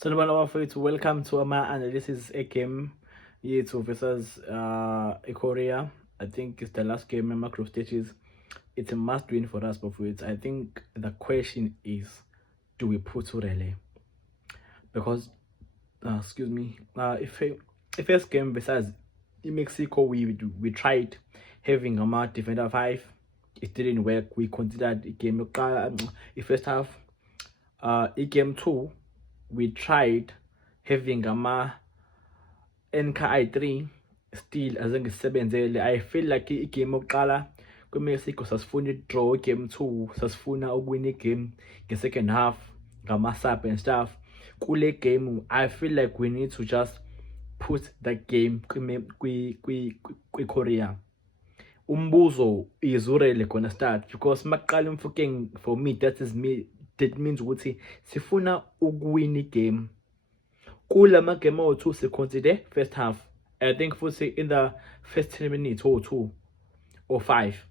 Sanibona bafethu, welcome to ama-analysis game yethu versus Korea. I think it's the last game in macro stages. It's a must win for us bafethu. I think the question is, do we put Urele? Because excuse me, if first game versus in Mexico, we tried having a defender 5. It didn't work. We considered game first half. Game 2, we tried having NKI3 still azengisebenzele. I feel like igame yokuqala kweMexico sasifuna draw, game 2 sasifuna ukwina game nge-second half ngama-sub and stuff. Kule game I feel like we need to just put the game kwi-Korea. Umbuzo is Urele gonna start because maqala Mofokeng, for me that means ukuthi sifuna ukuwina game. Kula magame o2 se consider first half. I think futhi in the first 10 minutes or 2 or 5.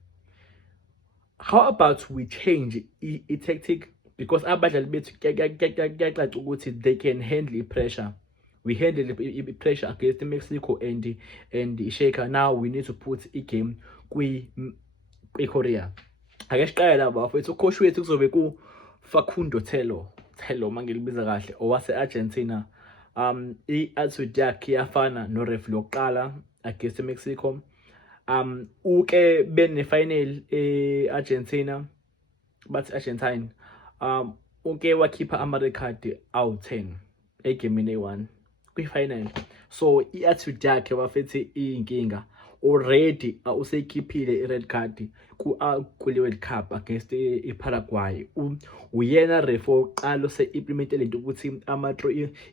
How about we change a tactic, because abadlali bethu kuyacaca ukuthi they can handle pressure. We handle pressure against Mexico and Shaker. Now we need to put a game Korea. Ake siqale la bafethu, ucoach wethu kuzobe ku Facundo Telo mangilibiza kahle, owase Argentina. I-attitude yakhe iyafana no-ref lokuqala against Mexico. Uke bene final Argentina, but Argentine uke wakhipha ama-record awu-10 egamini eyi-1 kwi-final. So i-attitude yakhe bafethi iyinkinga. Already useyikhiphile i-red card kule World Cup against i-Paraguay. Uyena ref oqala ose-implemente lento ukuthi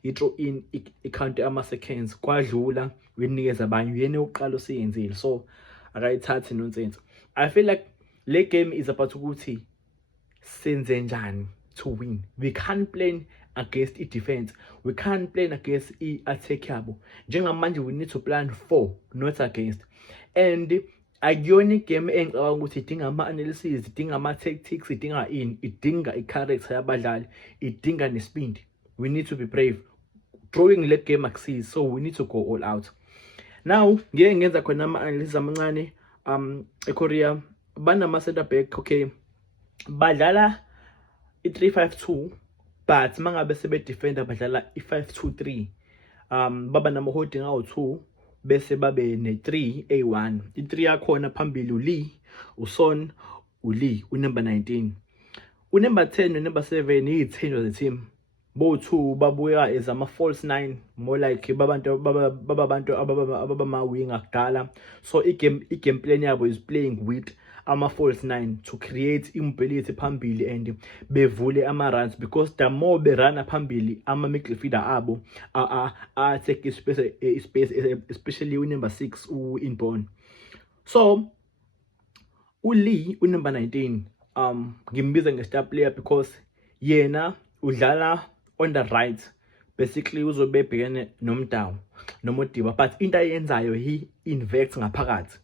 i-throw in i-count ama-seconds kwadlula uyinikeza abanye. Uyena oqala oseyenzile, so akayithathi nonsense. I feel like le game is about ukuthi senze njani to win. We can't play against i-defense, we can't play against i-attack yabo. Njengamanje we need to plan for, not against. And akuyona igame engicabanga ukuthi idinga ama-analysis, idinga ama-tactics, idinga i-character yabadlali, idinga nesibindi. We need to be brave. Drawing le game akusizi, so we need to go all out. Now ngeke ngenza khona ama-analysis amancane. eKorea banama-center back, okay, badlala i-3-5-2, but mangabe sebe-defender badlala i-5-2-3. Baba nama-holding awu-2 bese babe ne-3 A1. I-3 yakhona phambili uLee, uSon, uLee, unumber 19. Unumber 10 nonumber 7 iyi-10 of the team. Bo-2 babuya as ama-false 9, more like babantu abama-winger kudala. So i-game plan yabo is playing with ama-false 9 to create immobility phambili and bevule ama-runs, because the more berana phambili ama-midfielder abo take space, especially unumber 6 u-Inborn. So uLee, unumber 19, ngimbiza nge-star player because yena udlala on the right, basically uzobe ebhekene nomdawu nomodiba, but into ayenzayo he inverts ngaphakathi.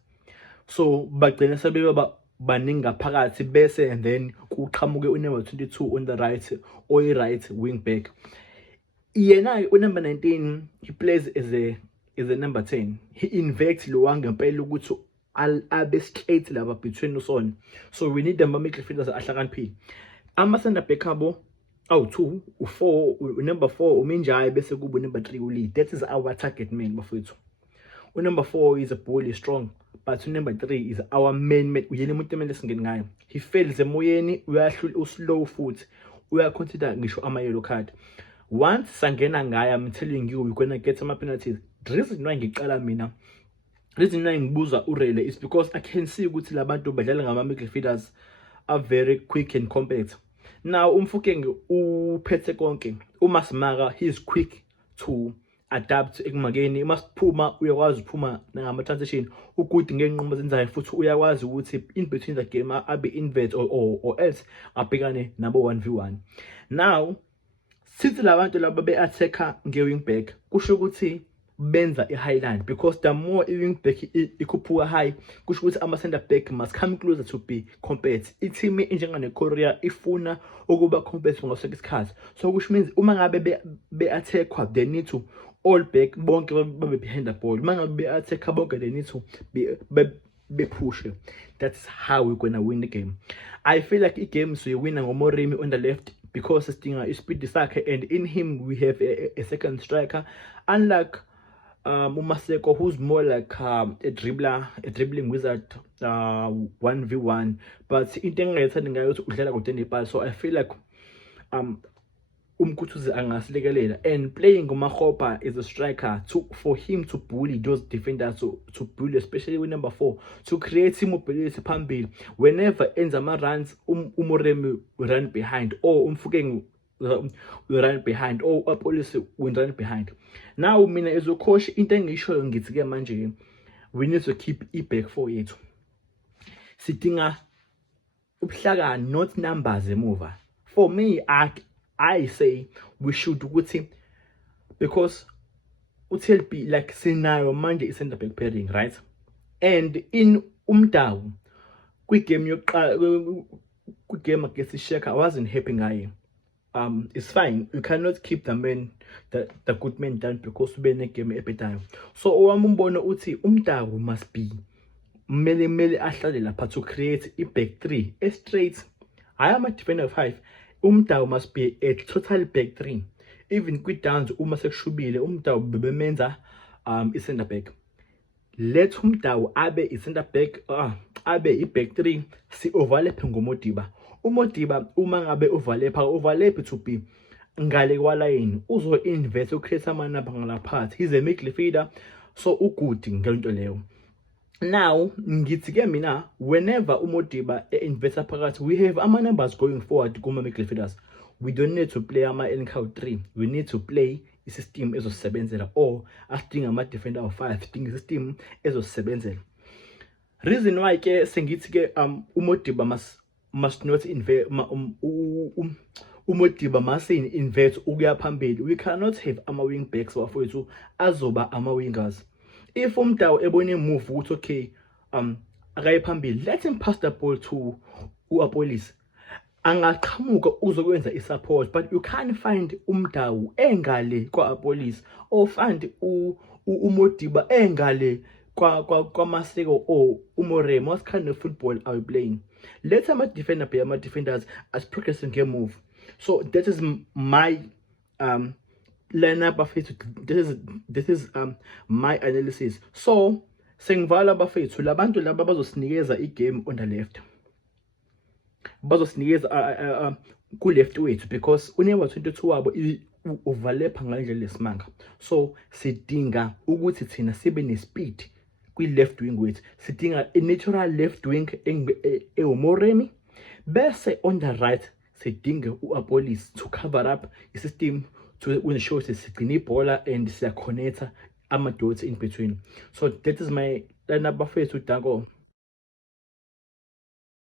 So bagcina sebeba baningi ngaphakathi bese and then kuqhamuke unumber 22 on the right, or right wing back. Yena unumber 19, he plays as a number 10. He inverts lo wangempela ukuthi abe straight laba between uSon. So we need them midfielders ahlakaniphile. Ama-center back abo awu-2, u4, number 4 uMinjai bese kuba number 3 uLee. That is our target man bafethu. Number 4 is a bully, strong, but number 3 is our main man. Uyena umuntu emele singene ngayo. He fails emoyeni, uyahlula uslow foot, uyaconsider ngisho ama-yellow card. Once sangena ngayo, I'm telling you, you're gonna get some penalties. The reason why ngiqala mina, reason why ngibuza Urele is because I can see ukuthi labantu badlala ngama-midfielders are very quick and compact. Now Mofokeng uphethe konke. uMasimara, he is quick to adapt ekumageni. Masiphuma uyakwazi ukuphuma ngama-transition, ukuthi ngenqomo zenzayo, futhi uyakwazi ukuthi in between the game abe invert or else abhekane nabo 1v1. Now sithi labantu laba be-attacka nge-wing back, kusho ukuthi benza i-highline, because the more i-wing back ikhuphuka high, kusho ukuthi ama-center back must come closer to be compared. I-team enjengane-Korea ifuna ukuba compared ngaso sonke isikhathi, so which means uma ngabe be-attack-wa, they need to all back bonke babe behind the ball. Uma ngabe be-attack-a bonke, they need to be push. That's how we're gonna win the game. I feel like i-game siyoyina ngoMoremi on the left, because sidinga ispeed sakhe, and in him we have a second striker, unlike Umaseko, who's more like a dribbling wizard, 1v1, but into engayithandi ngayo ukuthi udlala kude neball. So I feel like Mkhutuzi angasilekelela, and playing Mahopa is a striker for him to bully those defenders, to bully especially with number 4, to create mobility phambili. Whenever ends runs, Umoremi will run behind, or Mfukeng will run behind, or police will run behind. Now mina as a coach, into engishoyo ngithi ke manje, we need to keep back 4 yethu. Sidinga ubuhlakani, not numbers emuva. For me, I say we should ukuthi, because uTLP like scenario manje is center back pairing, right? And in Umdawu, game against Sheka, I wasn't happy ngaye. It's fine. You cannot keep the good men down because we ne game epetayo. So owamumbono uthi Umdawu must be mele ahlale lapha to create a back 3 straight. I am a defender of 5. Umdawu must be a total back 3. Even quit downs uma sekushubile, Umdawu bebemenza i-center back. Let Umdawu abe i-center back, abe i-back 3, si overlap ngoModiba. uModiba uma ngabe overlap to be ngale kwalayini, uzo invest ucreate amanamba ngalaphathi. He's a midfielder, so ugood ngento leyo. Now ngithi ke mina, whenever uModiba investa phakathi, we have ama numbers going forward kuma midfielders. We don't need to play ama NK 3. We need to play a system ezosebenzela, or asidinga ama defender of 5, sidinga system ezosebenzela. Reason why ke sengithi ke uModiba must not invest, uModiba must invest ukuya phambili. We cannot have ama wing backs wafowethu azoba ama wingers. If Umdawu ebone move ukuthi okay, akaye phambili, let him pass the ball to uApolice. Angaqhamuka uzokwenza i-support, but you can't find Umdawu engale kwa-Police, or find uModiba engale kwaMaseko or uMoremi. What kind of football are we playing? Let my defender be my defenders as progressing game move. So that is my lineup bafethu. This is my analysis. So sengivala bafethu, labantu laba bazosinikeza igame on the left, bazosinikeza ku left wethu, because uneba 22 wabo overlap ngalendlela lesimanga. So sidinga ukuthi thina sibe nespeed kwi left wing wethu, sidinga a natural left wing eUMoremi, bese on the right sidinga uApolice to cover up the system, to ensure sigcina ibhola and siyaconnecta ama dots in between. So that is my lineup bafethu. Danko.